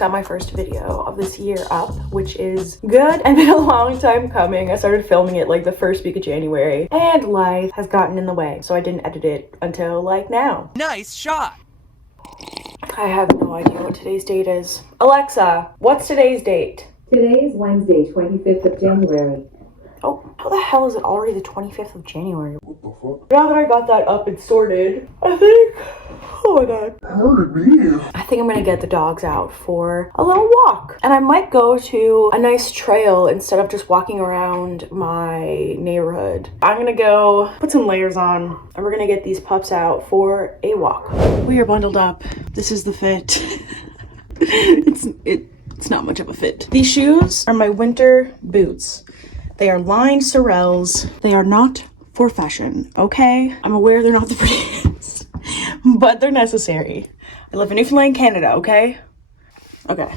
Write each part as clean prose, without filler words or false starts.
got my first video of this year up, which is good and been a long time coming. I started filming it like the first week of January and life has gotten in the way, so I didn't edit it until like now. Nice shot! I have no idea what today's date is. Alexa, what's today's date? Today is Wednesday, 25th of January. Oh, how the hell is it already the 25th of January? What the fuck? Now that I got that up and sorted, I think, oh my god. I think I'm gonna get the dogs out for a little walk. And I might go to a nice trail instead of just walking around my neighborhood. I'm gonna go put some layers on and we're gonna get these pups out for a walk. We are bundled up. This is the fit. It's not much of a fit. These shoes are my winter boots. They are lined Sorels. They are not for fashion, okay? I'm aware they're not the prettiest, but they're necessary. I live in Newfoundland, Canada, okay? Okay.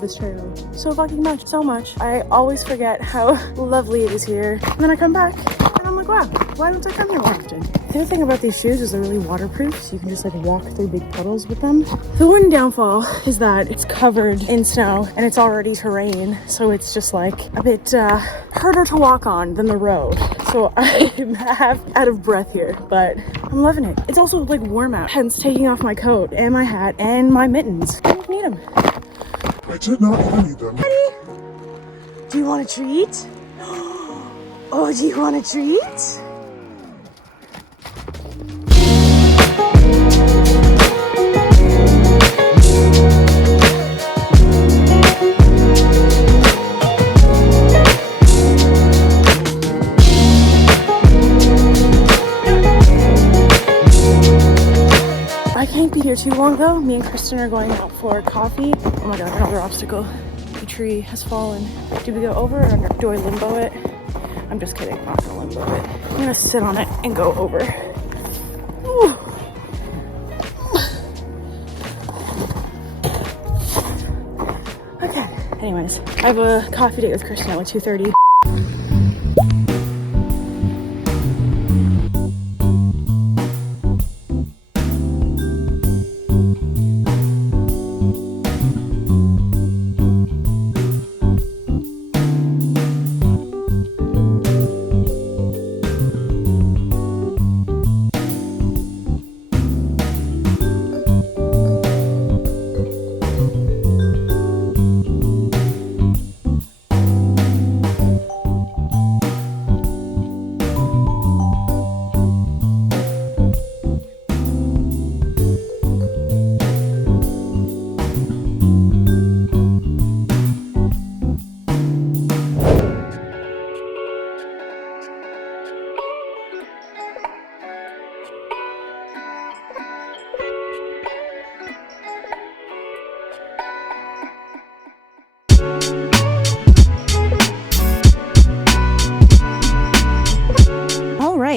This trail so fucking much, so much. I always forget how lovely it is here, and then I come back and I'm like, wow, why don't I come here more often? The other thing about these shoes is they're really waterproof, so you can just like walk through big puddles with them. The one downfall is that it's covered in snow and it's already terrain, so it's just like a bit harder to walk on than the road. So I'm half out of breath here, but I'm loving it. It's also like warm out, hence taking off my coat and my hat and my mittens. I don't need them. I did not need them. Honey, do you want a treat? Oh, do you want a treat? I can't be here too long though. Me and Kristen are going out for coffee. Oh my god, another obstacle. The tree has fallen. Do we go over or under? Do I limbo it? I'm just kidding, I'm not gonna limbo it. I'm gonna sit on it and go over. Ooh. Okay, anyways, I have a coffee date with Kristen at like 2:30.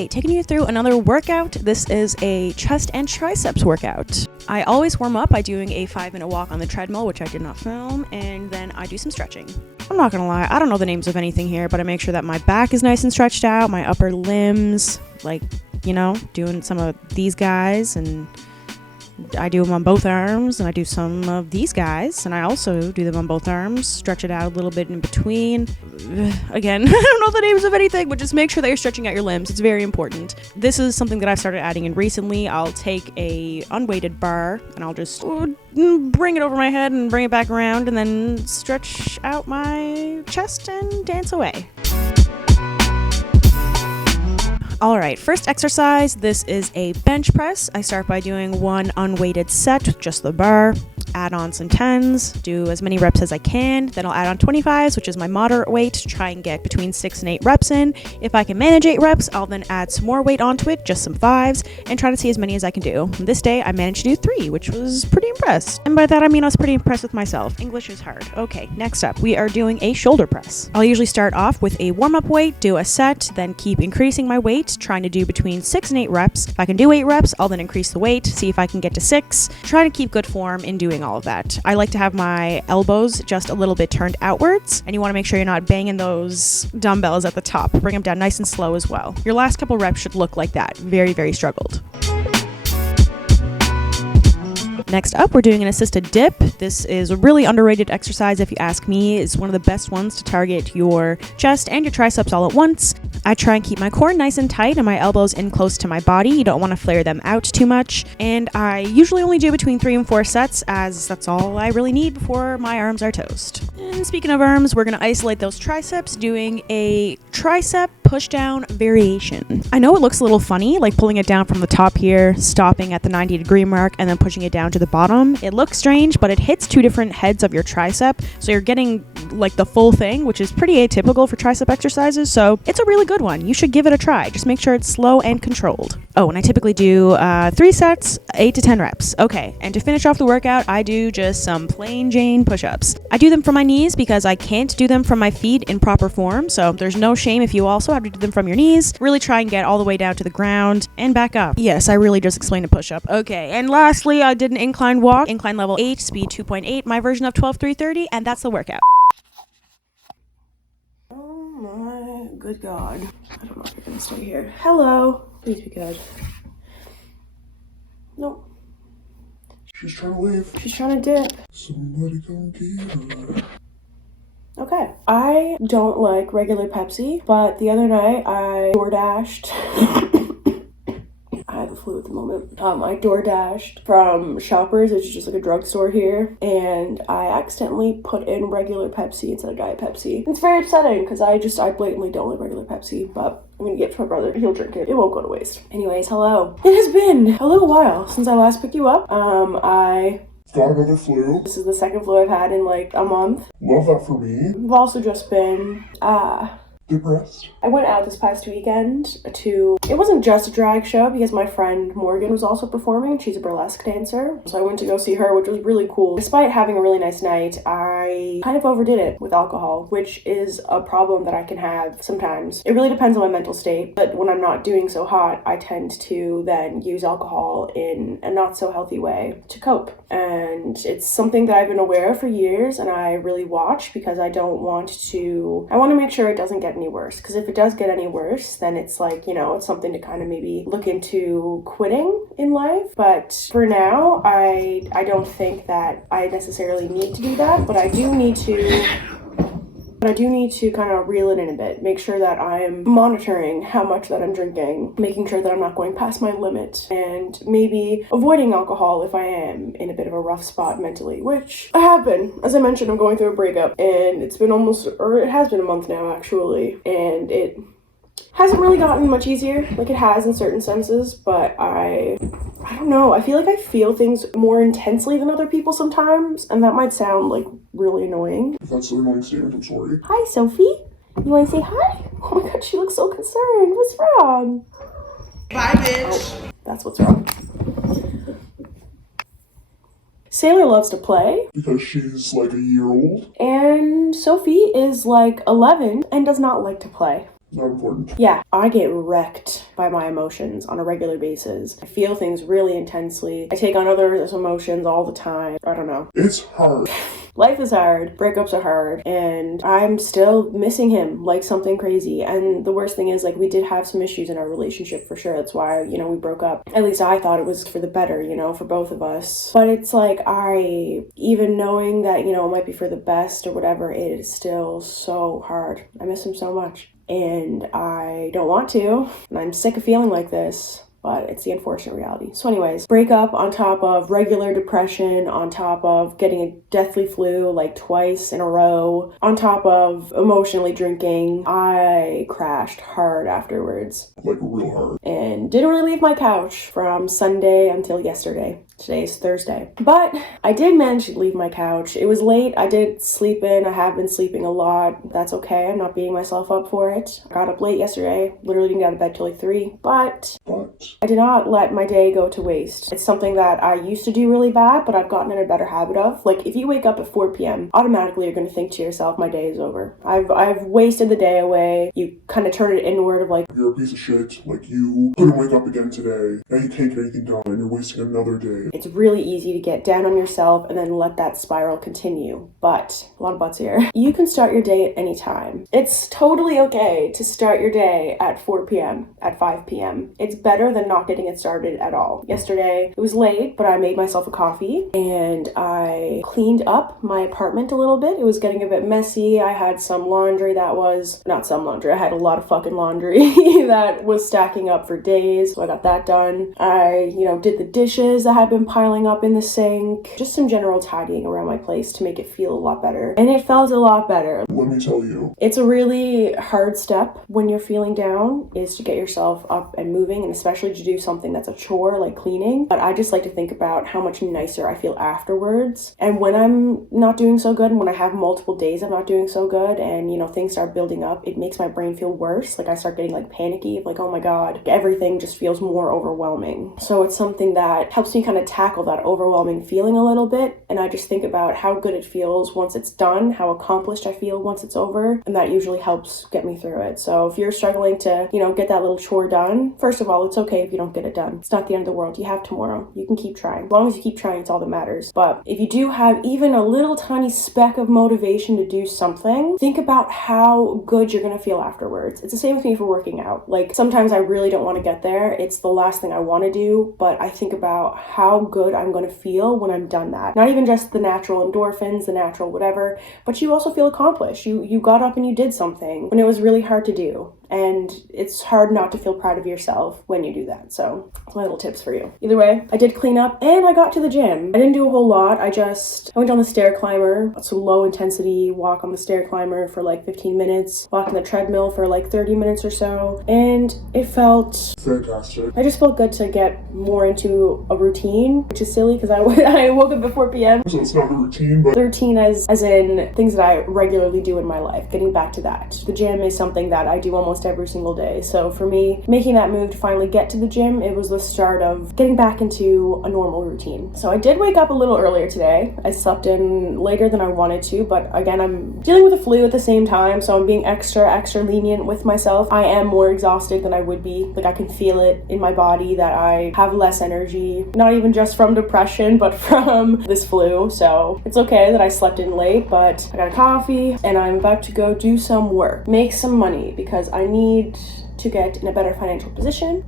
Taking you through another workout. This is a chest and triceps workout. I always warm up by doing a 5-minute walk on the treadmill, which I did not film, and then I do some stretching. I'm not gonna lie, I don't know the names of anything here, but I make sure that my back is nice and stretched out, my upper limbs, like, you know, doing some of these guys, and I do them on both arms, and I do some of these guys, and I also do them on both arms, stretch it out a little bit in between. Again, I don't know the names of anything, but just make sure that you're stretching out your limbs. It's very important. This is something that I've started adding in recently. I'll take a unweighted bar, and I'll just bring it over my head and bring it back around, and then stretch out my chest and dance away. All right, first exercise, this is a bench press. I start by doing one unweighted set with just the bar. add on some 10s, do as many reps as I can. Then I'll add on 25s, which is my moderate weight, to try and get between 6 and 8 reps in. If I can manage 8 reps, I'll then add some more weight onto it, just some 5s, and try to see as many as I can do. This day, I managed to do 3, which was pretty impressed. And by that, I mean I was pretty impressed with myself. English is hard. Okay, next up, we are doing a shoulder press. I'll usually start off with a warm-up weight, do a set, then keep increasing my weight, trying to do between 6 and 8 reps. If I can do 8 reps, I'll then increase the weight, see if I can get to 6. Try to keep good form in doing all of that. I like to have my elbows just a little bit turned outwards, and you want to make sure you're not banging those dumbbells at the top. Bring them down nice and slow as well. Your last couple reps should look like that. Very, very struggled. Next up, we're doing an assisted dip. This is a really underrated exercise, if you ask me. It's one of the best ones to target your chest and your triceps all at once. I try and keep my core nice and tight and my elbows in close to my body. You don't want to flare them out too much. And I usually only do between 3 and 4 sets, as that's all I really need before my arms are toast. And speaking of arms, we're going to isolate those triceps doing a tricep push-down variation. I know it looks a little funny, like pulling it down from the top here, stopping at the 90-degree mark, and then pushing it down to the bottom. It looks strange, but it hits 2 different heads of your tricep, so you're getting like the full thing, which is pretty atypical for tricep exercises, so it's a really good one. You should give it a try. Just make sure it's slow and controlled. Oh, and I typically do 3 sets, 8 to 10 reps. Okay, and to finish off the workout, I do just some plain Jane push-ups. I do them from my knees because I can't do them from my feet in proper form, so there's no shame if you also have to do them from your knees. Really try and get all the way down to the ground and back up. Yes, I really just explained a push-up. Okay, and lastly, I did an incline walk, incline level 8, speed 2.8, my version of 12-3-30, and that's the workout. Oh my good God. I don't know if you're gonna stay here. Hello. Please be good. Nope. She's trying to leave. She's trying to dip. Somebody come get her. Okay. I don't like regular Pepsi, but the other night I DoorDashed. I have the flu at the moment. I DoorDashed from Shoppers, which is just like a drugstore here, and I accidentally put in regular Pepsi instead of Diet Pepsi. It's very upsetting because I blatantly don't like regular Pepsi, but I'm gonna give it to my brother. He'll drink it. It won't go to waste. Anyways, hello. It has been a little while since I last picked you up. I Got another flu. This is the second flu I've had in like a month. Love that for me. I've also just been Depressed. I went out this past weekend to, it wasn't just a drag show because my friend Morgan was also performing. She's a burlesque dancer. So I went to go see her, which was really cool. Despite having a really nice night, I kind of overdid it with alcohol, which is a problem that I can have sometimes. It really depends on my mental state, but when I'm not doing so hot, I tend to then use alcohol in a not so healthy way to cope. And it's something that I've been aware of for years, and I really watch because I want to make sure it doesn't get any worse, because if it does get any worse, then it's like, it's something to kind of maybe look into quitting in life. But for now, I don't think that I necessarily need to do that, but I do need to kind of reel it in a bit, make sure that I'm monitoring how much that I'm drinking, making sure that I'm not going past my limit, and maybe avoiding alcohol if I am in a bit of a rough spot mentally, which I have been. As I mentioned, I'm going through a breakup, and it has been a month now, actually, and it hasn't really gotten much easier, like it has in certain senses, but I don't know, I feel like I feel things more intensely than other people sometimes, and that might sound like really annoying. If that's an annoying statement, I'm sorry. Hi, Sophie. You want to say hi? Oh my God, she looks so concerned. What's wrong? Bye, bitch. Oh, that's what's wrong. Sailor loves to play. Because she's like a year old. And Sophie is like 11 and does not like to play. Not important. Yeah, I get wrecked by my emotions on a regular basis. I feel things really intensely. I take on other emotions all the time. I don't know. It's hard. Life is hard, breakups are hard, and I'm still missing him like something crazy. And the worst thing is, like, we did have some issues in our relationship for sure. That's why, we broke up. At least I thought it was for the better, for both of us. But it's like, even knowing that, it might be for the best or whatever, it is still so hard. I miss him so much. And I don't want to, and I'm sick of feeling like this, but it's the unfortunate reality. So anyways, breakup on top of regular depression, on top of getting a deathly flu like twice in a row, on top of emotionally drinking, I crashed hard afterwards. Like real hard. And didn't really leave my couch from Sunday until yesterday. Today is Thursday. But I did manage to leave my couch. It was late. I did sleep in. I have been sleeping a lot. That's okay. I'm not beating myself up for it. I got up late yesterday. Literally didn't get out of bed till like 3. But I did not let my day go to waste. It's something that I used to do really bad, but I've gotten in a better habit of. Like, if you wake up at 4 p.m., automatically you're going to think to yourself, my day is over. I've wasted the day away. You kind of turn it inward of like, You're a piece of shit. Like, you couldn't wake up again today, and you can't get anything done, and you're wasting another day. it's really easy to get down on yourself and then let that spiral continue. But, a lot of buts here. You can start your day at any time. It's totally okay to start your day at 4 p.m., at 5 p.m. It's better than not getting it started at all. Yesterday, it was late, but I made myself a coffee and I cleaned up my apartment a little bit. It was getting a bit messy. I had some laundry that was, not some laundry, I had a lot of fucking laundry that was stacking up for days. So I got that done. I, did the dishes that had been piling up in the sink. Just some general tidying around my place to make it feel a lot better. And it felt a lot better. Let me tell you. It's a really hard step when you're feeling down, is to get yourself up and moving, and especially to do something that's a chore like cleaning. But I just like to think about how much nicer I feel afterwards. And when I'm not doing so good, and when I have multiple days I'm not doing so good, and things start building up, it makes my brain feel worse. Like, I start getting like panicky, like, oh my god, everything just feels more overwhelming. So it's something that helps me kind of tackle that overwhelming feeling a little bit, and I just think about how good it feels once it's done, how accomplished I feel once it's over, and that usually helps get me through it. So if you're struggling to, get that little chore done, first of all, it's okay if you don't get it done. It's not the end of the world. You have tomorrow. You can keep trying. As long as you keep trying, it's all that matters. But if you do have even a little tiny speck of motivation to do something, think about how good you're going to feel afterwards. It's the same with me for working out. Like, sometimes I really don't want to get there. It's the last thing I want to do, but I think about how good I'm going to feel when I'm done that. Not even just the natural endorphins, the natural whatever, but you also feel accomplished. You got up and you did something when it was really hard to do. And it's hard not to feel proud of yourself when you do that. So, my little tips for you. Either way, I did clean up and I got to the gym. I didn't do a whole lot. I went on the stair climber, some low intensity walk on the stair climber for like 15 minutes, walked on the treadmill for like 30 minutes or so, and it felt fantastic. I just felt good to get more into a routine, which is silly because I woke up at 4 p.m. So it's not a routine, but... Routine as in things that I regularly do in my life, getting back to that. The gym is something that I do almost every single day. So for me, making that move to finally get to the gym, it was the start of getting back into a normal routine. So I did wake up a little earlier today. I slept in later than I wanted to, but again, I'm dealing with a flu at the same time, so I'm being extra lenient with myself. I am more exhausted than I would be. Like, I can feel it in my body that I have less energy, not even just from depression, but from this flu. So it's okay that I slept in late, but I got a coffee and I'm about to go do some work, make some money, because I need to get in a better financial position,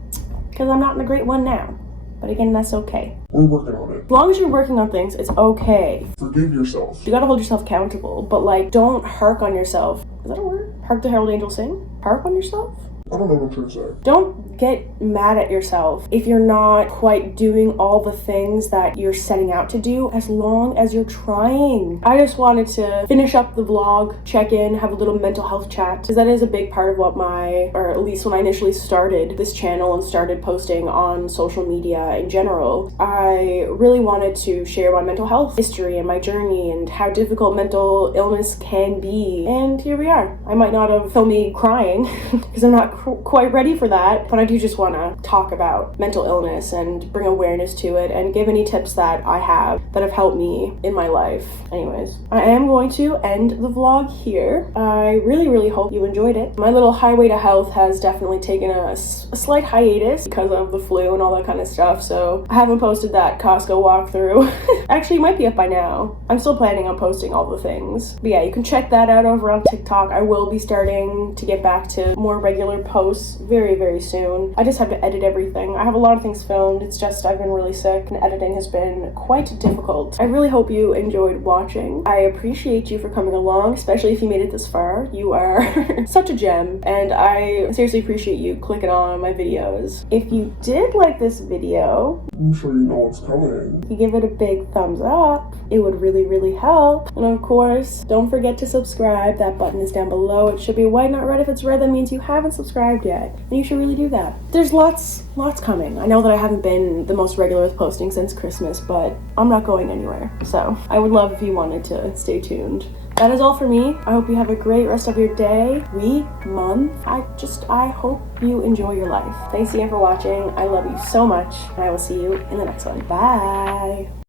because I'm not in a great one now. But again, that's okay. We're working on it. As long as you're working on things, it's okay. Forgive yourself. You gotta hold yourself accountable, but like, don't hark on yourself. Is that a word? Hark the Herald Angels Sing? Hark on yourself? I don't know what I'm trying to say. Don't get mad at yourself if you're not quite doing all the things that you're setting out to do, as long as you're trying. I just wanted to finish up the vlog, check in, have a little mental health chat, because that is a big part of what or at least when I initially started this channel and started posting on social media in general, I really wanted to share my mental health history and my journey and how difficult mental illness can be. And here we are. I might not have filmed me crying because I'm not quite ready for that, but I do just want to talk about mental illness and bring awareness to it and give any tips that I have that have helped me in my life. Anyways, I am going to end the vlog here. I really hope you enjoyed it. My little highway to health has definitely taken a slight hiatus because of the flu and all that kind of stuff, so I haven't posted that Costco walkthrough. Actually, it might be up by now. I'm still planning on posting all the things. But yeah, you can check that out over on TikTok. I will be starting to get back to more regular posts very soon. I just have to edit everything. I have a lot of things filmed. It's just I've been really sick and editing has been quite difficult. I really hope you enjoyed watching. I appreciate you for coming along, especially if you made it this far. You are such a gem, and I seriously appreciate you clicking on my videos. If you did like this video, I'm sure you know what's coming. if you give it a big thumbs up, it would really help. And of course, don't forget to subscribe. That button is down below. It should be white, not red. If it's red, that means you haven't subscribed yet, and you should really do that. yeah, there's lots coming. I know that I haven't been the most regular with posting since Christmas, but I'm not going anywhere. So I would love if you wanted to stay tuned. That is all for me. I hope you have a great rest of your day, week, month. I hope you enjoy your life. Thanks again for watching. I love you so much, and I will see you in the next one. Bye.